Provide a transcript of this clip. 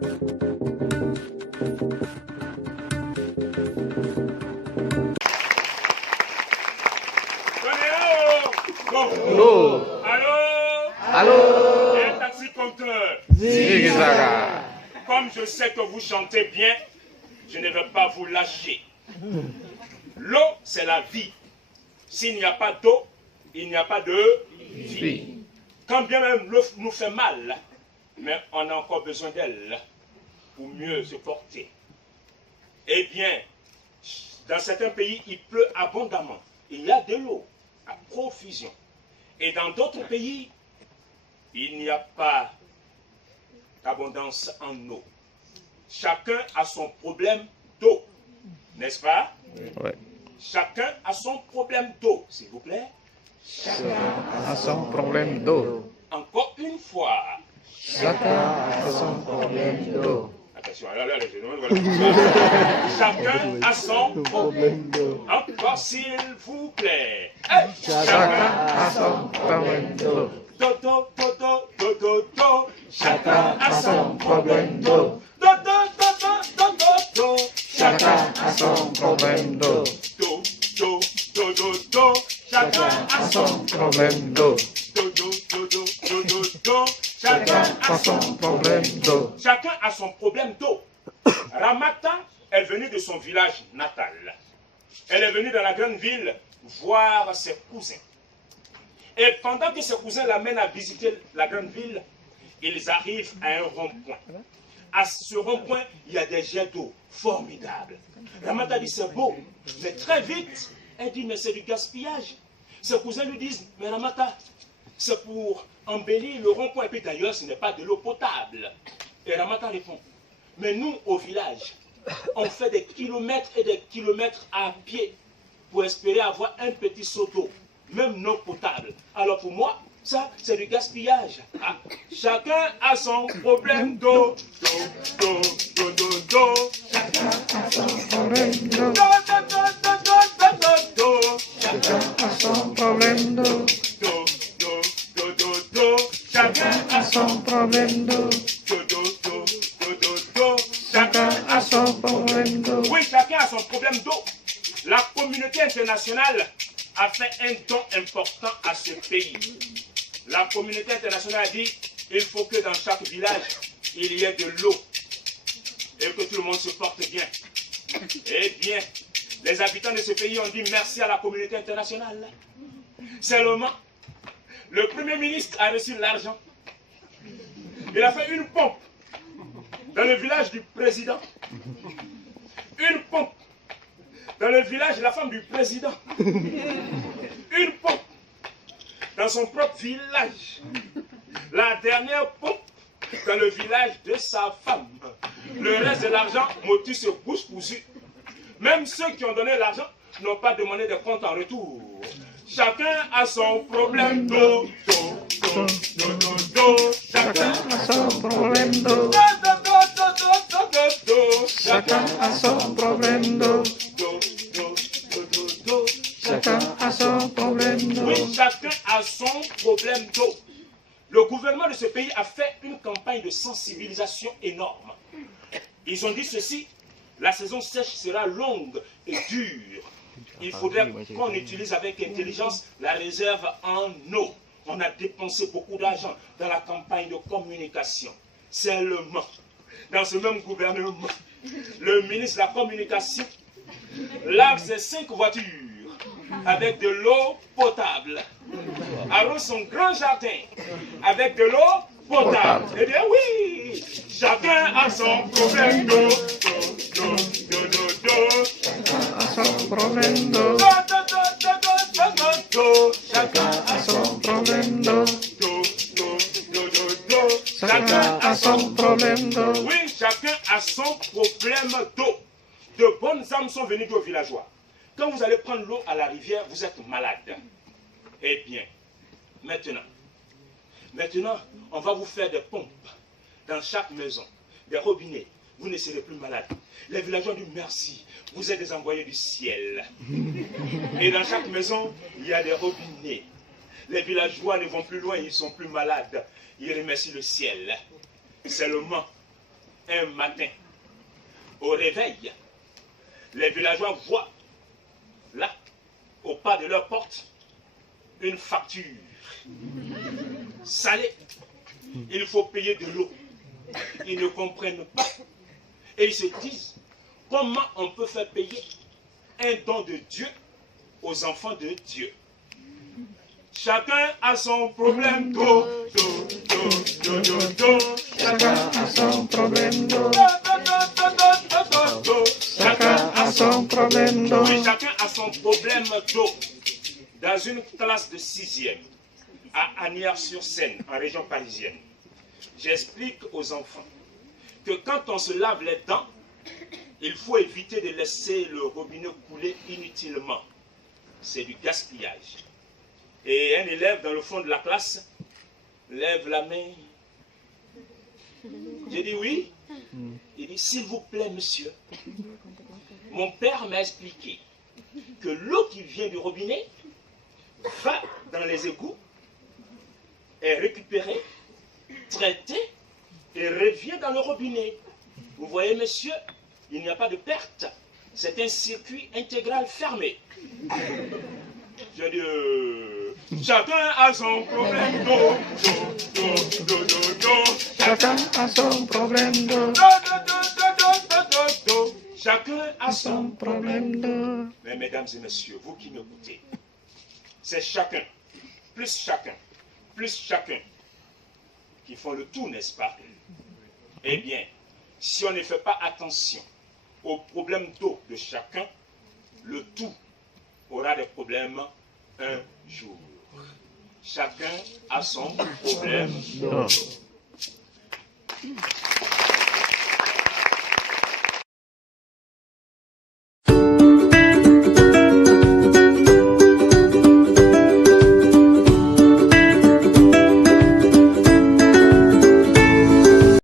Go. Allô? Allô? Un taxi compteur. Zigzaga. Comme je sais que vous chantez bien, je ne vais pas vous lâcher. L'eau, c'est la vie. S'il n'y a pas d'eau, il n'y a pas de vie. Quand bien même l'eau nous fait mal, mais on a encore besoin d'elle pour mieux se porter. Eh bien, dans certains pays, il pleut abondamment. Il y a de l'eau à profusion. Et dans d'autres pays, il n'y a pas d'abondance en eau. Chacun a son problème d'eau, n'est-ce pas? Oui. Chacun a son problème d'eau, s'il vous plaît. Chacun a son problème d'eau. Encore une fois. Chacun a son problème d'eau. Attention, voilà. Chacun a son problème d'eau. Encore s'il vous plaît. Hey. Chacun a son problème d'eau. Do. Chacun a son problème d'eau. Do. Chacun a son problème d'eau. Do. Chacun a son problème d'eau. Do. Chacun a son problème d'eau. Chacun a son problème d'eau. Ramata est venue de son village natal. Elle est venue dans la grande ville voir ses cousins. Et pendant que ses cousins l'amènent à visiter la grande ville, ils arrivent à un rond-point. À ce rond-point, il y a des jets d'eau formidables. Ramata dit c'est beau, mais très vite, elle dit mais c'est du gaspillage. Ses cousins lui disent mais Ramata, c'est pour embellir le rond-point. Et puis d'ailleurs, ce n'est pas de l'eau potable. Et Ramata répond, mais nous, au village, on fait des kilomètres et des kilomètres à pied pour espérer avoir un petit seau d'eau, même non potable. Alors pour moi, ça, c'est du gaspillage. Ah, chacun a son problème d'eau. Do. Chacun a son problème d'eau. Chacun a son problème d'eau. Chacun a son problème d'eau. Chacun a son problème d'eau. Oui, chacun a son problème d'eau. La communauté internationale a fait un don important à ce pays. La communauté internationale a dit qu'il faut que dans chaque village, il y ait de l'eau et que tout le monde se porte bien. Eh bien, les habitants de ce pays ont dit merci à la communauté internationale. Seulement, le Premier ministre a reçu l'argent. Il a fait une pompe dans le village du président. Une pompe dans le village de la femme du président. Une pompe dans son propre village. La dernière pompe dans le village de sa femme. Le reste de l'argent, motus et bouche cousue. Même ceux qui ont donné l'argent n'ont pas demandé de compte en retour. Chacun a son problème d'eau. Chacun a son problème d'eau. Chacun a son problème d'eau. Chacun a son problème d'eau. Oui, chacun a son problème d'eau. Le gouvernement de ce pays a fait une campagne de sensibilisation énorme. Ils ont dit ceci, la saison sèche sera longue et dure. Il faudrait qu'on utilise avec intelligence la réserve en eau. On a dépensé beaucoup d'argent dans la campagne de communication. Seulement, dans ce même gouvernement, le ministre de la Communication lave ses 5 voitures avec de l'eau potable. Arrose son grand jardin avec de l'eau potable. Eh bien oui, chacun a son problème d'eau. Chacun a son problème d'eau. Chacun a son problème d'eau. Chacun a son problème d'eau. Oui, chacun a son problème d'eau. De bonnes âmes sont venues aux villageois. Quand vous allez prendre l'eau à la rivière, vous êtes malade. Eh bien, maintenant, on va vous faire des pompes dans chaque maison, des robinets. Vous ne serez plus malade. Les villageois disent merci, vous êtes des envoyés du ciel. Et dans chaque maison, il y a des robinets. Les villageois ne vont plus loin, ils sont plus malades. Ils remercient le ciel. Seulement, un matin, au réveil, les villageois voient, là, au pas de leur porte, une facture salée. Il faut payer de l'eau. Ils ne comprennent pas. Et ils se disent, comment on peut faire payer un don de Dieu aux enfants de Dieu? Chacun a son problème d'eau. Chacun a son problème d'eau. Chacun a son problème d'eau. Oui, chacun a son problème d'eau. Dans une classe de 6e, à Agnières-sur-Seine, en région parisienne, j'explique aux enfants que quand on se lave les dents, il faut éviter de laisser le robinet couler inutilement. C'est du gaspillage. Et un élève dans le fond de la classe lève la main. J'ai dit oui. Il dit, s'il vous plaît, monsieur, mon père m'a expliqué que l'eau qui vient du robinet va dans les égouts, est récupérée, traitée et revient dans le robinet. Vous voyez, monsieur, il n'y a pas de perte. C'est un circuit intégral fermé. Je dis, chacun a son problème d'eau. Chacun a son problème d'eau. Chacun a son problème d'eau. Mais mesdames et messieurs, vous qui m'écoutez, c'est chacun, plus chacun, qui font le tout, n'est-ce pas? Eh bien, si on ne fait pas attention aux problèmes d'eau de chacun, le tout aura des problèmes un jour. Chacun a son problème d'eau.